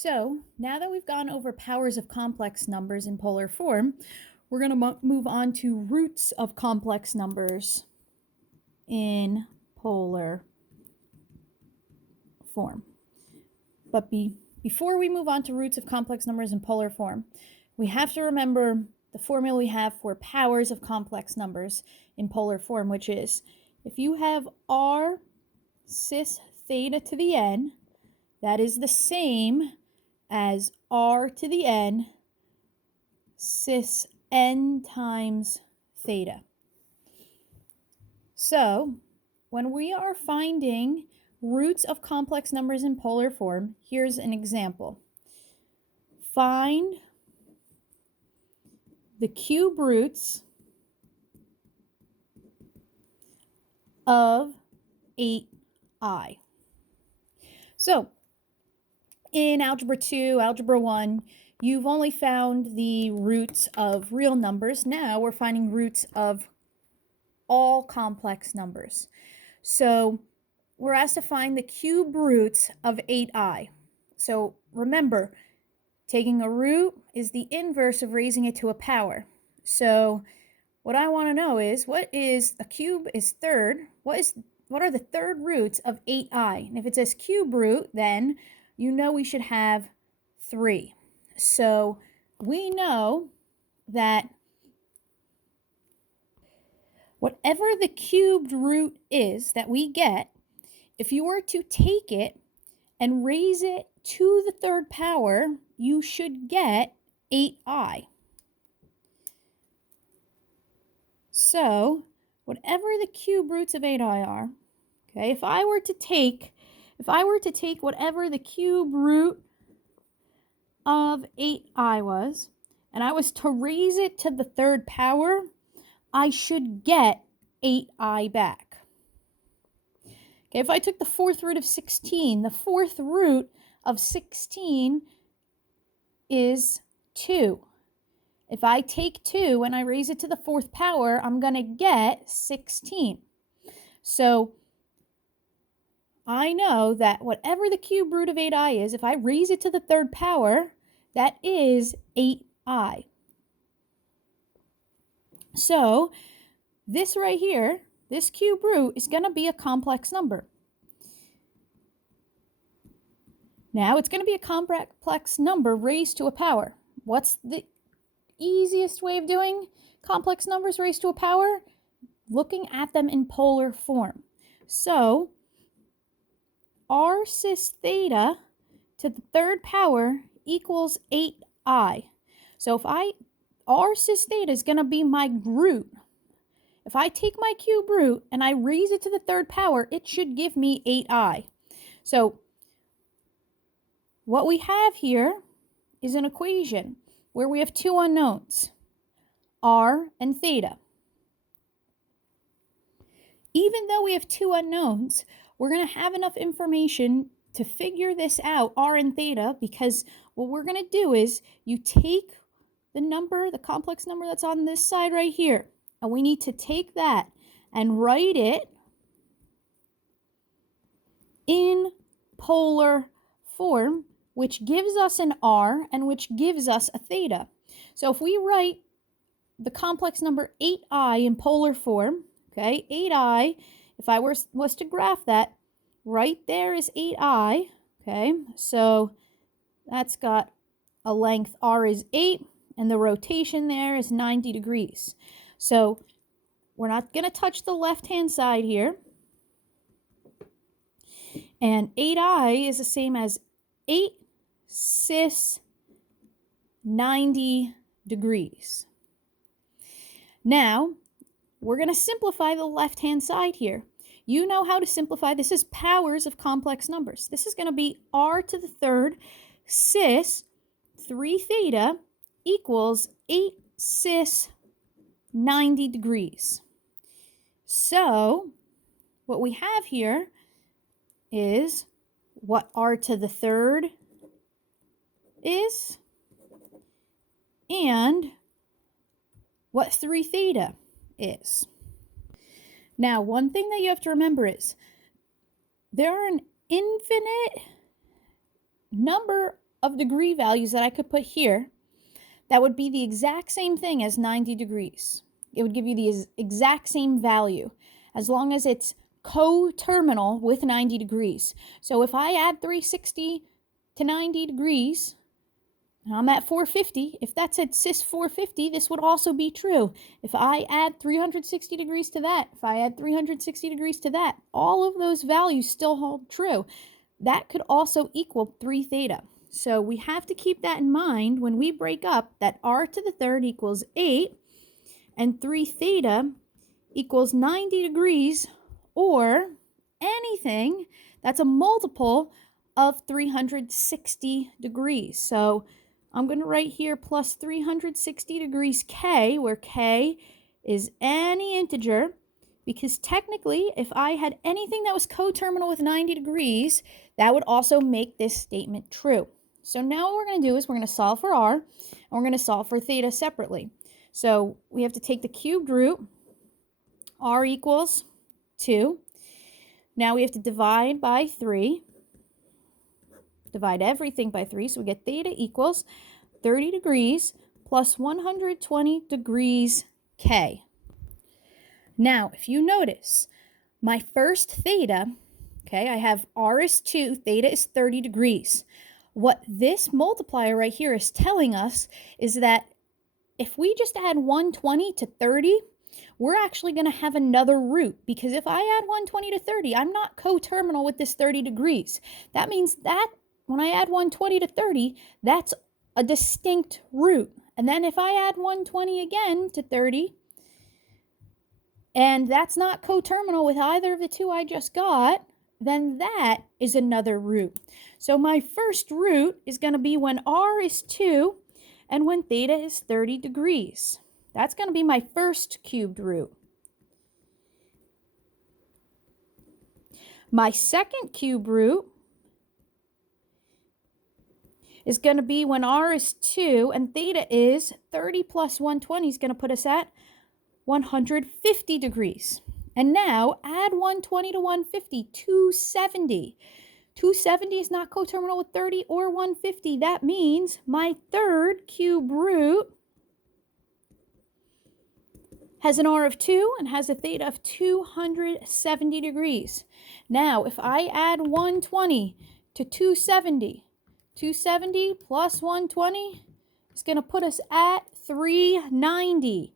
So now that we've gone over powers of complex numbers in polar form, we're going to move on to roots of complex numbers in polar form. But before we move on to roots of complex numbers in polar form, we have to remember the formula we have for powers of complex numbers in polar form, which is if you have r cis theta to the n, that is the same as r to the n cis n times theta. So when we are finding roots of complex numbers in polar form, here's an example. Find the cube roots of 8i. So in Algebra 2, Algebra 1, you've only found the roots of real numbers. Now we're finding roots of all complex numbers. So we're asked to find the cube roots of 8i. So remember, taking a root is the inverse of raising it to a power. So what I want to know is, what is a cube is third? What are the third roots of 8i? And if it says cube root, then you know we should have 3. So we know that whatever the cubed root is that we get, if you were to take it and raise it to the third power, you should get 8i. So whatever the cube roots of 8i are, okay, if I were to take whatever the cube root of 8i was, and I was to raise it to the third power, I should get 8i back. Okay, if I took the fourth root of 16, the fourth root of 16 is 2. If I take 2 and I raise it to the fourth power, I'm going to get 16. So I know that whatever the cube root of 8i is, if I raise it to the third power, that is 8i. So this right here, this cube root, is going to be a complex number. Now it's going to be a complex number raised to a power. What's the easiest way of doing complex numbers raised to a power? Looking at them in polar form. So r cis theta to the third power equals 8i. So if r cis theta is going to be my root. If I take my cube root and I raise it to the third power, it should give me 8i. So what we have here is an equation where we have two unknowns, r and theta. Even though we have two unknowns, we're going to have enough information to figure this out, r and theta, because what we're going to do is you take the number, the complex number that's on this side right here, and we need to take that and write it in polar form, which gives us an r and which gives us a theta. So if we write the complex number 8i in polar form, okay, 8i, if I was to graph that, right there is 8i, okay, so that's got a length, r is 8, and the rotation there is 90 degrees. So we're not going to touch the left-hand side here. And 8i is the same as 8 cis 90 degrees. Now, we're going to simplify the left-hand side here. You know how to simplify. This is powers of complex numbers. This is going to be r to the third cis 3 theta equals 8 cis 90 degrees. So what we have here is what r to the third is and what 3 theta is. Now, one thing that you have to remember is there are an infinite number of degree values that I could put here that would be the exact same thing as 90 degrees. It would give you the exact same value as long as it's coterminal with 90 degrees. So if I add 360 to 90 degrees, and I'm at 450, if that's at cis 450, this would also be true. If I add 360 degrees to that, if I add 360 degrees to that, all of those values still hold true. That could also equal 3 theta. So we have to keep that in mind when we break up that r to the third equals 8 and 3 theta equals 90 degrees or anything that's a multiple of 360 degrees. So I'm going to write here plus 360 degrees k, where k is any integer, because technically if I had anything that was coterminal with 90 degrees, that would also make this statement true. So now what we're going to do is we're going to solve for r, and we're going to solve for theta separately. So we have to take the cubed root, r equals 2. Now we have to divide by 3. Divide everything by 3, so we get theta equals 30 degrees plus 120 degrees k. Now, if you notice, my first theta, okay, I have r is 2, theta is 30 degrees. What this multiplier right here is telling us is that if we just add 120 to 30, we're actually going to have another root, because if I add 120 to 30, I'm not coterminal with this 30 degrees. That means that when I add 120 to 30, that's a distinct root. And then if I add 120 again to 30, and that's not coterminal with either of the two I just got, then that is another root. So my first root is going to be when r is 2 and when theta is 30 degrees. That's going to be my first cubed root. My second cube root is going to be when r is 2 and theta is 30 plus 120 is going to put us at 150 degrees. And now add 120 to 150, 270. 270 is not coterminal with 30 or 150. That means my third cube root has an r of 2 and has a theta of 270 degrees. Now, if I add 120 to 270, 270 plus 120 is going to put us at 390.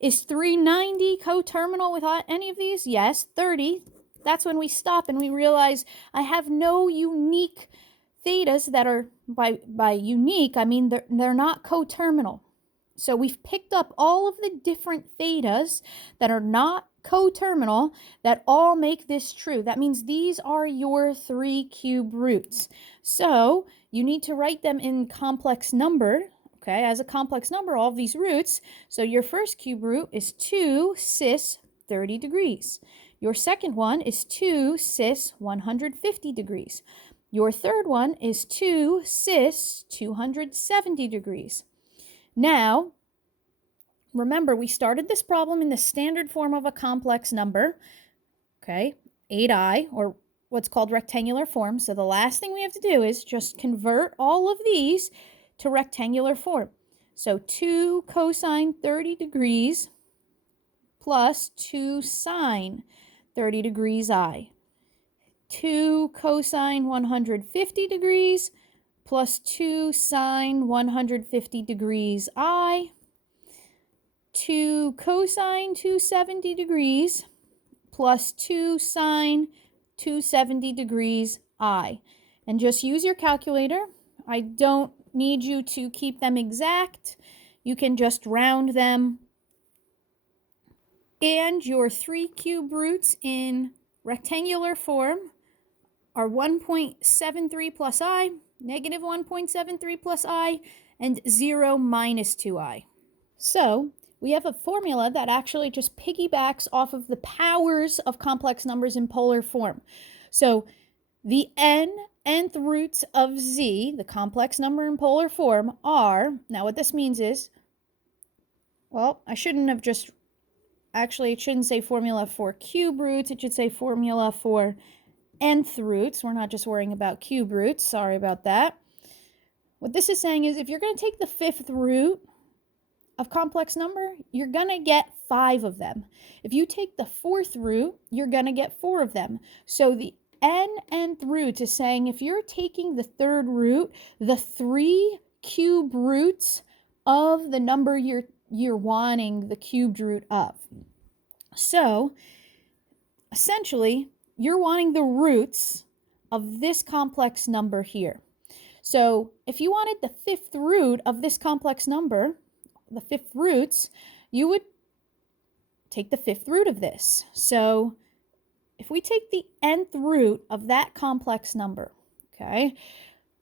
Is 390 coterminal with any of these? Yes. 30. That's when we stop and we realize I have no unique thetas that are, by unique, I mean they're not coterminal. So we've picked up all of the different thetas that are not coterminal that all make this true. That means these are your 3 cube roots. So you need to write them in complex number, okay, as a complex number, all of these roots. So your first cube root is 2 cis 30 degrees. Your second one is 2 cis 150 degrees. Your third one is 2 cis 270 degrees. Now, remember, we started this problem in the standard form of a complex number, okay, 8i, or what's called rectangular form. So the last thing we have to do is just convert all of these to rectangular form. So 2 cosine 30 degrees plus 2 sine 30 degrees I. 2 cosine 150 degrees plus 2 sine 150 degrees I. 2 cosine 270 degrees plus 2 sine 270 degrees I. And just use your calculator. I don't need you to keep them exact. You can just round them. And your 3 cube roots in rectangular form are 1.73 plus I, negative 1.73 plus I, and 0 minus 2I. So we have a formula that actually just piggybacks off of the powers of complex numbers in polar form. So the nth roots of z, the complex number in polar form, are, now what this means is, well, I shouldn't have just, actually it shouldn't say formula for cube roots, it should say formula for nth roots. We're not just worrying about cube roots, sorry about that. What this is saying is if you're going to take the fifth root of complex number, you're going to get 5 of them. If you take the fourth root, you're going to get 4 of them. So the nth root is saying if you're taking the third root, the 3 cube roots of the number you're wanting the cubed root of. So essentially, you're wanting the roots of this complex number here. So if you wanted the fifth root of this complex number, the fifth roots, you would take the fifth root of this. So if we take the nth root of that complex number, okay,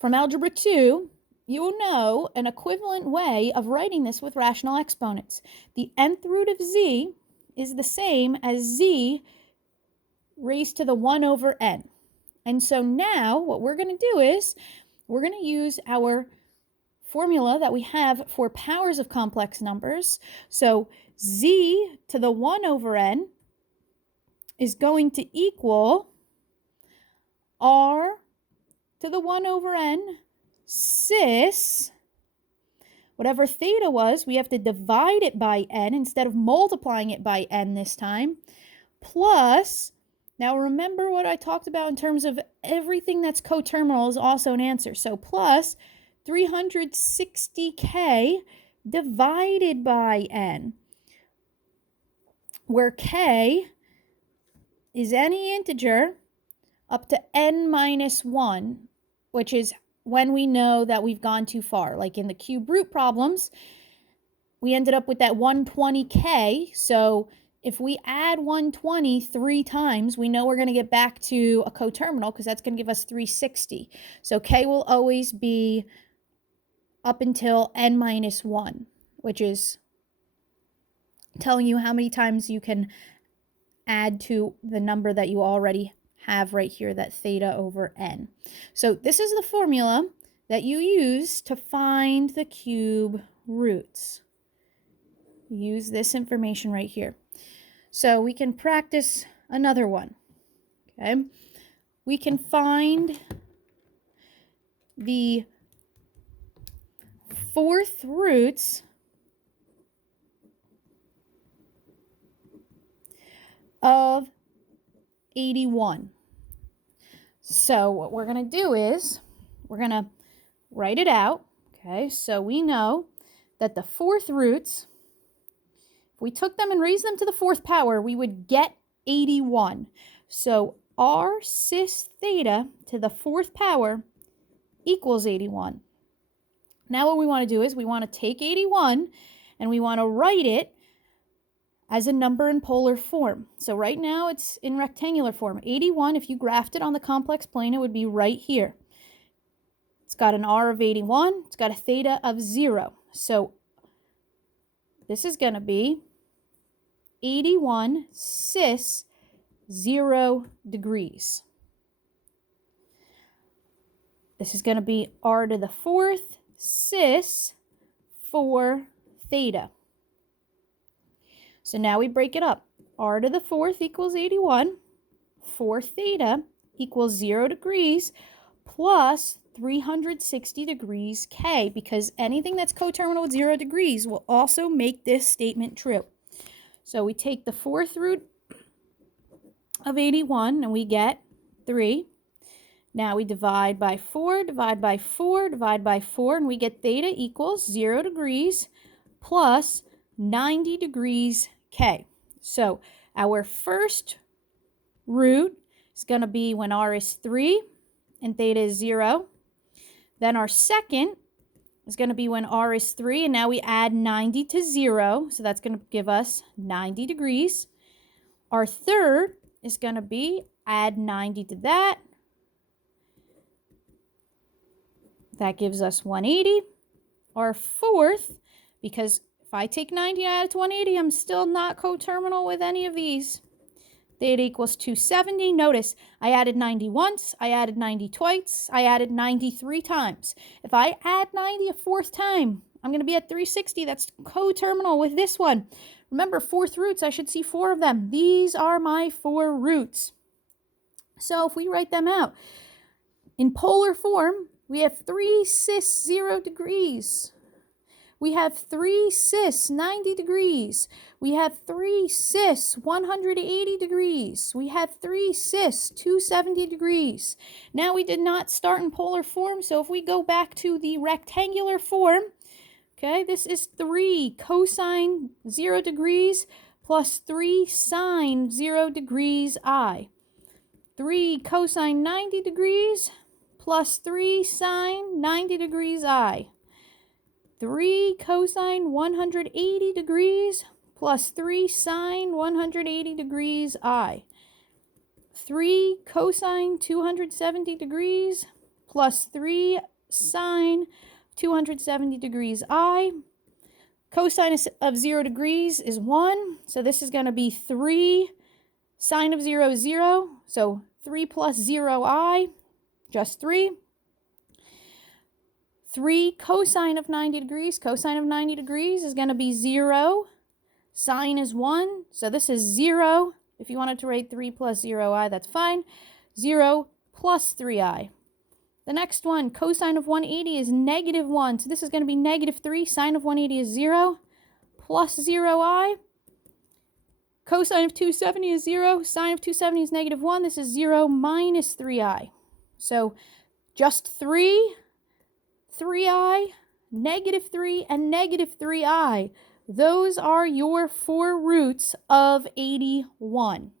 from Algebra 2, you will know an equivalent way of writing this with rational exponents. The nth root of z is the same as z raised to the 1 over n. And so now what we're going to do is we're going to use our formula that we have for powers of complex numbers. So z to the 1 over n is going to equal r to the 1 over n cis, whatever theta was, we have to divide it by n instead of multiplying it by n this time, plus, now remember what I talked about in terms of everything that's coterminal is also an answer. So plus 360k divided by n, where k is any integer up to n minus 1, which is when we know that we've gone too far. Like in the cube root problems, we ended up with that 120k. So if we add 120 3 times, we know we're going to get back to a coterminal because that's going to give us 360. So k will always be up until n minus 1, which is telling you how many times you can add to the number that you already have right here, that theta over n. So this is the formula that you use to find the cube roots. Use this information right here. So we can practice another one. Okay, we can find the fourth roots of 81. So what we're going to do is we're going to write it out. Okay, so we know that the fourth roots, if we took them and raised them to the fourth power, we would get 81. So r cis theta to the fourth power equals 81. Now what we want to do is we want to take 81 and we want to write it as a number in polar form. So right now it's in rectangular form. 81, if you graphed it on the complex plane, it would be right here. It's got an r of 81. It's got a theta of 0. So this is going to be 81 cis 0 degrees. This is going to be r to the fourth cis 4 theta. So now we break it up. R to the fourth equals 81. 4 theta equals 0 degrees plus 360 degrees k, because anything that's coterminal with 0 degrees will also make this statement true. So we take the fourth root of 81 and we get 3. Now we divide by 4, divide by 4, divide by 4, and we get theta equals 0 degrees plus 90 degrees k. So our first root is going to be when r is 3 and theta is 0. Then our second is going to be when r is 3, and now we add 90 to 0, so that's going to give us 90 degrees. Our third is going to be add 90 to that. That gives us 180. Our fourth, because if I take 90 and add it to 180, I'm still not coterminal with any of these. Theta equals 270. Notice, I added 90 once, I added 90 twice, I added 90 3 times. If I add 90 a fourth time, I'm going to be at 360. That's coterminal with this one. Remember, fourth roots, I should see 4 of them. These are my 4 roots. So if we write them out, in polar form, We have 3 cis 0 degrees. We have 3 cis 90 degrees. We have 3 cis 180 degrees. We have 3 cis 270 degrees. Now we did not start in polar form, so if we go back to the rectangular form, okay, this is 3 cosine 0 degrees plus 3 sine 0 degrees I. 3 cosine 90 degrees plus 3 sine 90 degrees I. 3 cosine 180 degrees plus 3 sine 180 degrees I. 3 cosine 270 degrees plus 3 sine 270 degrees I. Cosine of 0 degrees is 1, so this is going to be 3 sine of 0 is 0, so 3 plus 0 I, just 3. 3 cosine of 90 degrees. Cosine of 90 degrees is going to be 0. Sine is 1. So this is 0. If you wanted to write 3 plus 0i, that's fine. 0 plus 3i. The next one, cosine of 180 is negative 1. So this is going to be negative 3. Sine of 180 is 0. Plus 0i. Cosine of 270 is 0. Sine of 270 is negative 1. This is 0 minus 3i. So just 3. 3i, negative 3, and negative 3i. Those are your 4 roots of 81.